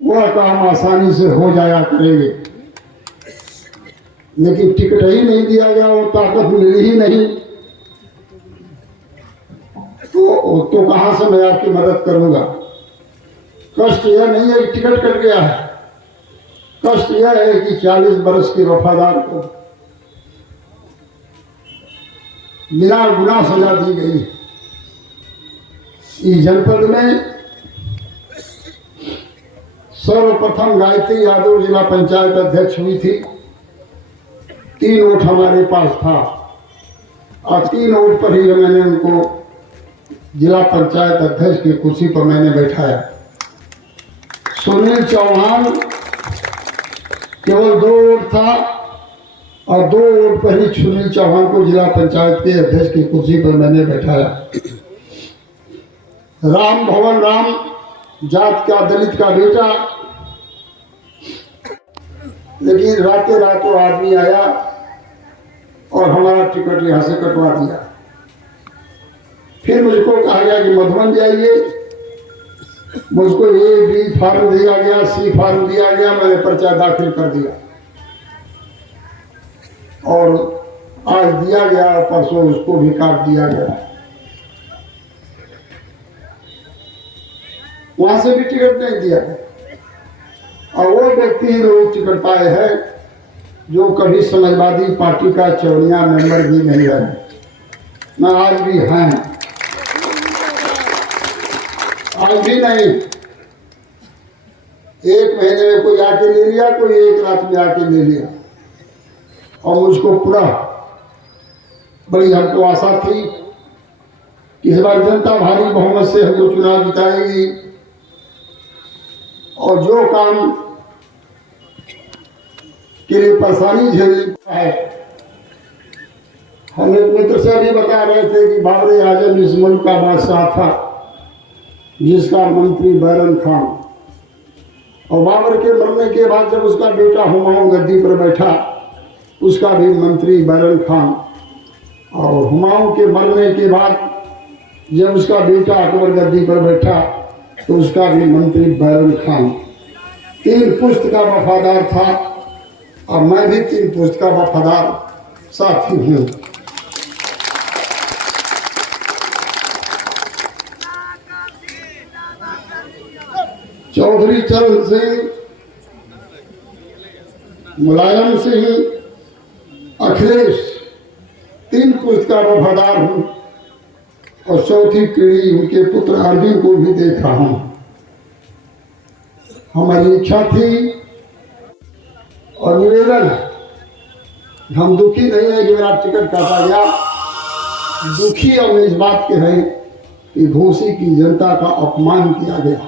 वह काम आसानी से हो जाया करेंगे, लेकिन टिकट ही नहीं दिया गया, वो ताकत मिली ही नहीं, तो कहां से मैं आपकी मदद करूंगा। कष्ट यह नहीं है कि टिकट कट गया है, कष्ट यह है कि 40 बरस के वफादार को बिना गुनाह सजा दी गई। इस जनपद में सर्वप्रथम गायत्री यादव जिला पंचायत अध्यक्ष हुई थी। 3 वोट हमारे पास था और 3 वोट पर ही मैंने उनको जिला पंचायत अध्यक्ष की कुर्सी पर मैंने बैठाया। सुनील चौहान केवल 2 वोट था और 2 वोट पर ही सुनील चौहान को जिला पंचायत के अध्यक्ष की कुर्सी पर मैंने बैठाया। राम भवन राम जात का दलित का बेटा, लेकिन रातों रात वो आदमी आया और हमारा टिकट यहाँ से कटवा दिया। फिर मुझको कहा गया कि मधुबन जाइए, मुझको A-B फार्म दिया गया, C फार्म दिया गया, मैंने पर्चा दाखिल कर दिया और आज दिया गया, परसों उसको भी काट दिया गया। वहां से भी टिकट नहीं दिया और वो व्यक्ति ही लोग टिकट पाए हैं जो कभी समाजवादी पार्टी का चौनिया मेंबर भी नहीं रहे, न आज भी हैं, आज भी नहीं। 1 महीने में कोई आके ले लिया, कोई 1 रात में आके ले लिया और मुझको पूरा बड़ी हमको आशा थी कि इस बार जनता भारी बहुमत से हमको चुनाव जिताएगी और जो काम के लिए परेशानी झेलनी है। हम एक मित्र से भी बता रहे थे कि बाबर आजम इस मुल्क का बादशाह था जिसका मंत्री बैरन खान, और बाबर के मरने के बाद जब उसका बेटा हुमायूं गद्दी पर बैठा, उसका भी मंत्री बैरन खान, और हुमायूं के मरने के बाद जब उसका बेटा अकबर गद्दी पर बैठा तो उसका भी मंत्री बैरन खान। 3 पुश्त का वफादार था और मैं भी 3 पुश्त का वफादार साथी हूँ। चौधरी चरण सिंह, मुलायम सिंह, अखिलेश, 3 पुश्त का वफादार हूँ और चौथी पीढ़ी उनके पुत्र अरविंद को भी देख रहा हूँ। हमारी इच्छा थी और निवेदन है, हम दुखी नहीं है कि मेरा टिकट काटा गया, दुखी हम इस बात के हैं कि घोसी की जनता का अपमान किया गया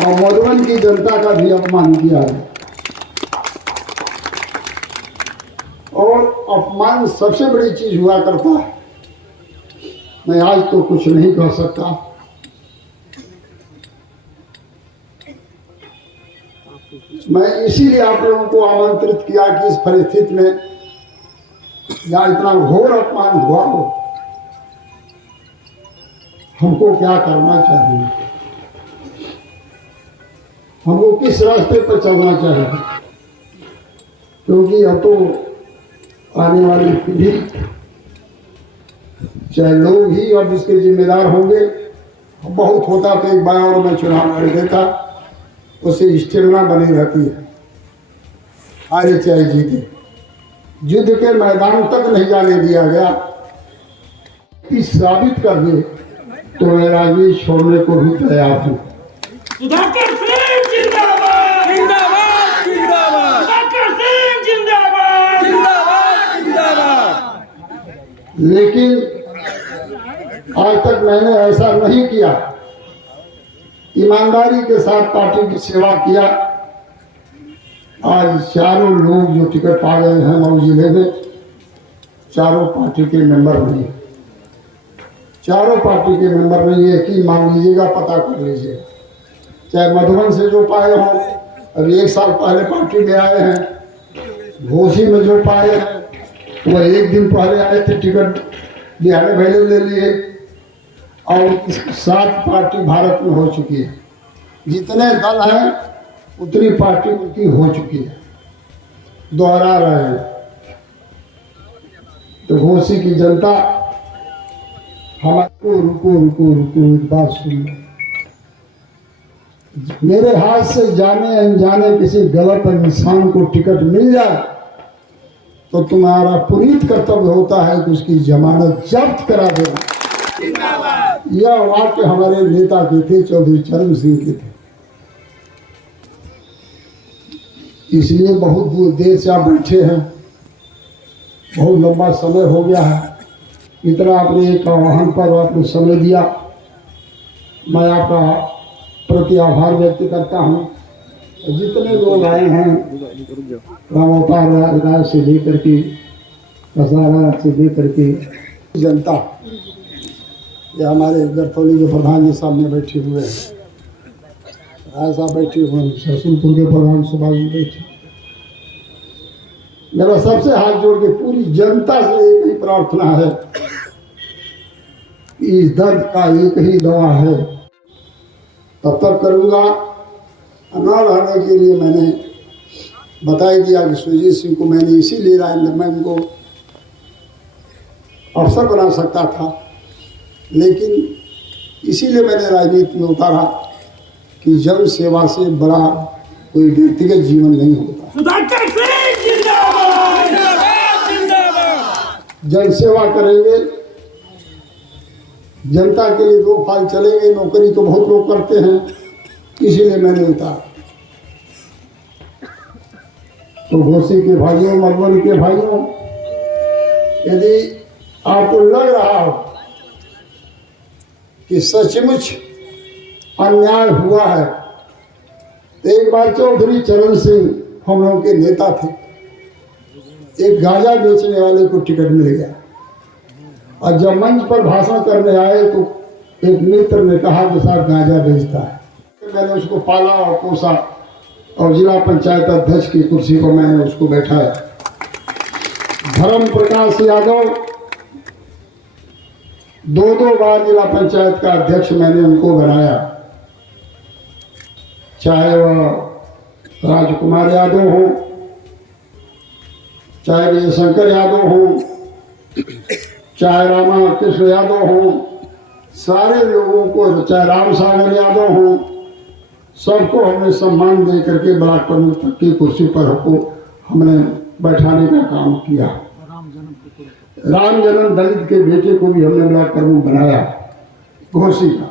और मधुबन की जनता का भी अपमान किया गया। और अपमान सबसे बड़ी चीज हुआ करता है। मैं आज तो कुछ नहीं कह सकता, मैं इसीलिए आप लोगों को आमंत्रित किया कि इस परिस्थिति में या इतना घोर अपमान हुआ हो, हमको क्या करना चाहिए, हमको किस रास्ते पर चलना चाहिए, क्योंकि अब तो आने वाली पीढ़ी, चाहे लोग ही अब इसके जिम्मेदार होंगे। बहुत होता तो एक बार और मैं चुनाव लड़ देता, उससे स्टेमिना बनी रहती है, हारे चाहे जीते। युद्ध के मैदान तक नहीं जाने दिया गया कि साबित कर दे तो मैं राजनीति छोड़ने को भी तैयार हूँ। लेकिन आज तक मैंने ऐसा नहीं किया, ईमानदारी के साथ पार्टी की सेवा किया। आज चारों लोग जो टिकट पा गए हैं मऊ जिले में, चारों पार्टी के मेंबर नहीं है, चारों पार्टी के मेंबर नहीं है कि मांग लीजिएगा, पता कर लीजिएगा। चाहे मधुबन से जो पाए हों, अभी 1 साल पहले पार्टी में आए हैं, घोसी में जो पाए हैं वो 1 दिन पहले आए थे, टिकट बिहार भैले ले लिए, और इस 7 पार्टी भारत में हो चुकी है। जितने दल हैं उतनी पार्टी उनकी हो चुकी है, दोहरा रहे हैं। तो घोसी की जनता हमारे रुको एक बात सुन। मेरे हाथ से जाने अनजाने किसी गलत इंसान को टिकट मिल जाए तो तुम्हारा पुनीत कर्तव्य होता है कि उसकी जमानत जब्त करा देना। यह वाक्य हमारे नेता के थे, चौधरी चरण सिंह के थे। इसलिए बहुत देर से आप बैठे हैं, बहुत लंबा समय हो गया है। इतना आपने एक आह्वान पर आपने समय दिया, मैं आपका प्रति आभार व्यक्त करता हूँ। जितने लोग आए हैं रामोपार राय से लेकर के कसारा से लेकर के जनता, ये हमारे गरथौली के प्रधान जी सामने बैठे हुए हैं, राय साहब बैठे हुए हैं, सरसुलपुर के प्रधान सभा में बैठे। मेरा सबसे हाथ जोड़ के पूरी जनता से एक ही प्रार्थना है, इस दर्द का एक ही दवा है। तब तक करूँगा न रहने के लिए मैंने बता ही दिया कि सुरजीत सिंह को मैंने इसीलिए मैं उनको अफसर बना सकता था, लेकिन इसीलिए मैंने राजनीति में उतारा कि जन सेवा से बड़ा कोई व्यक्तिगत जीवन नहीं होता। जन सेवा करेंगे, जनता के लिए 2 फाल चलेंगे। नौकरी तो बहुत लोग करते हैं, इसीलिए मैंने उतारा। तो घोसी के भाइयों, मधुबन के भाइयों, यदि आपको लग रहा हो कि सचमुच अन्याय हुआ है तो एक बार चौधरी चरण सिंह हम लोगों के नेता थे, एक गांजा बेचने वाले को टिकट मिल गया और जब मंच पर भाषण करने आए तो एक मित्र ने कहा कि साहब गांजा बेचता है। मैंने उसको पाला और पोसा और जिला पंचायत अध्यक्ष की कुर्सी पर मैंने उसको बैठाया। धर्म प्रकाश यादव 2 बार जिला पंचायत का अध्यक्ष मैंने उनको बनाया, चाहे वह राजकुमार यादव हो, चाहे विजय शंकर यादव हो, चाहे रामा कृष्ण यादव हो, सारे लोगों को, चाहे राम सागर यादव हो, सबको हमने सम्मान दे करके ब्लॉक प्रमुख तक की कुर्सी पर हमने बैठाने का काम किया। राम जन्म दलित के बेटे को भी हमने ब्लॉक प्रमुख बनाया घोसी का।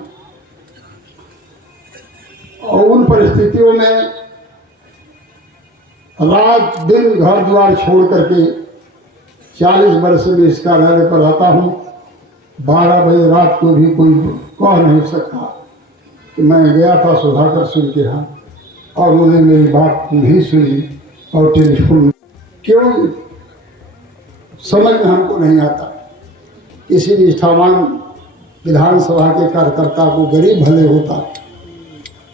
और उन परिस्थितियों में रात दिन घर द्वार छोड़ करके 40 वर्ष में इस कार्यालय पर रहता हूँ। 12 बजे रात को भी कोई कह नहीं सकता कि मैं गया था सुधाकर सिंह के यहाँ और उन्होंने मेरी बात नहीं सुनी और टेलीफोन क्यों समझ में हमको नहीं आता। किसी निष्ठावान विधानसभा के कार्यकर्ता को गरीब भले होता,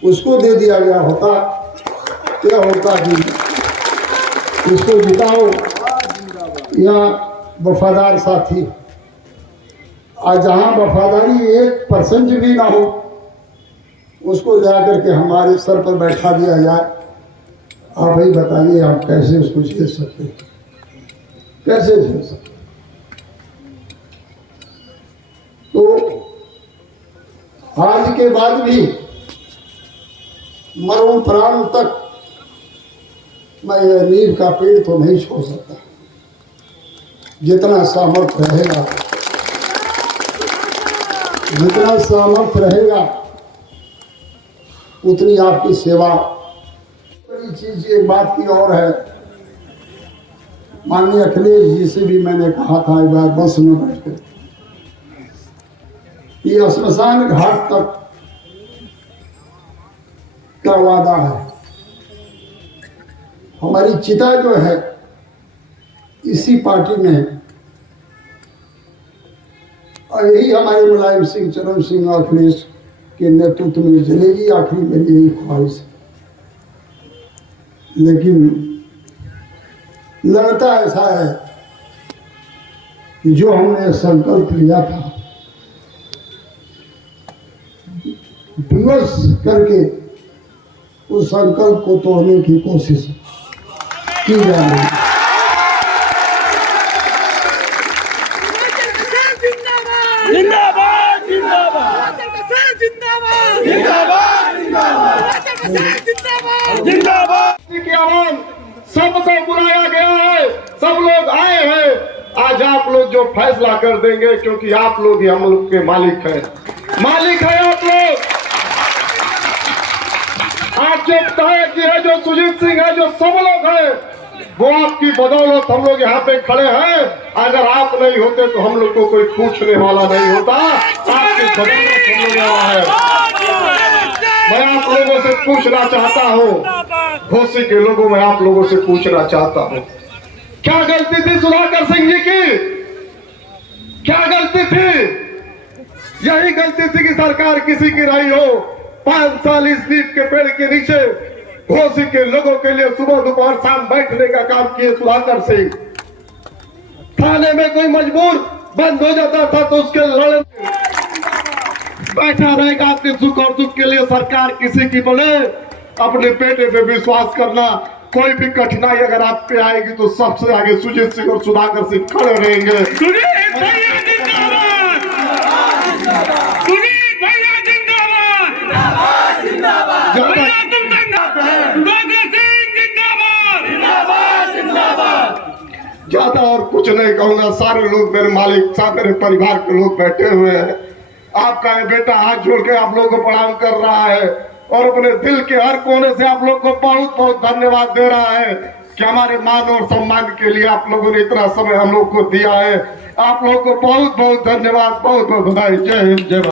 उसको दे दिया गया होता, क्या होता कि इसको जिताओ या वफादार साथी। आज जहाँ वफादारी 1% भी ना हो उसको ले करके हमारे सर पर बैठा दिया जाए। आप ही बताइए, आप कैसे उसको झेल सकते हैं, कैसे झेल सकते? तो आज के बाद भी मरण प्राण तक मैं नींव का पेड़ तो नहीं छोड़ सकता। जितना सामर्थ्य रहेगा, जितना सामर्थ्य रहेगा उतनी आपकी सेवा। बड़ी चीज एक बात की और है, माननीय अखिलेश जी से भी मैंने कहा था एक बार बस में बैठकर, ये श्मशान घाट तक का वादा है। हमारी चिता जो है इसी पार्टी में है और यही हमारे मुलायम सिंह, चरण सिंह और अखिलेश के नेतृत्व में जलेगी। आखिरी मेरी यही ख्वाहिश है। लेकिन लगता ऐसा है कि जो हमने संकल्प लिया था विवश करके उस संकल्प को तोड़ने की कोशिश की जा रही है। जिंदाबाद जिंदाबाद जिंदाबाद जिंदाबाद जिंदाबाद की आवाज सबको बुलाया गया है, सब लोग आए हैं। आज आप लोग जो फैसला कर देंगे, क्योंकि आप लोग ही हम लोग के मालिक हैं, मालिक है आप लोग। आप जो तय की है, जो सुजीत सिंह है, जो सब लोग हैं, वो आपकी बदौलत हम लोग यहाँ पे खड़े हैं। अगर आप नहीं होते तो हम लोग को कोई पूछने वाला नहीं होता। आपकी बदौलत हम लोग यहाँ है। मैं आप लोगों से पूछना चाहता हूँ, घोसी के लोगों में आप लोगों से पूछना चाहता हूँ, क्या गलती थी सुधाकर सिंह जी की? क्या गलती थी? यही गलती थी कि सरकार किसी की रही हो। 5 साल इस नीम के पेड़ के नीचे घोसी के लोगों के लिए सुबह दोपहर शाम बैठने का काम किए सुधाकर सिंह। थाने में कोई मजबूर बंद हो जाता था तो उसके लड़ने बैठा रहेगा। आपके सुख और दुख के लिए सरकार किसी की बोले, अपने बेटे पे विश्वास करना। कोई भी कठिनाई अगर आप पे आएगी तो सबसे आगे सुजीत सिंह और सुधाकर सिंह खड़े रहेंगे। ज्यादा और कुछ नहीं कहूंगा। सारे लोग मेरे मालिक साहब, मेरे परिवार के लोग बैठे हुए हैं। आपका ये बेटा हाथ जोड़ के आप लोगों को प्रणाम कर रहा है और अपने दिल के हर कोने से आप लोग को बहुत बहुत धन्यवाद दे रहा है कि हमारे मान और सम्मान के लिए आप लोगों ने इतना समय हम लोग को दिया है। आप लोगों को बहुत बहुत धन्यवाद, बहुत बहुत बधाई। जय हिंद, जय भारत।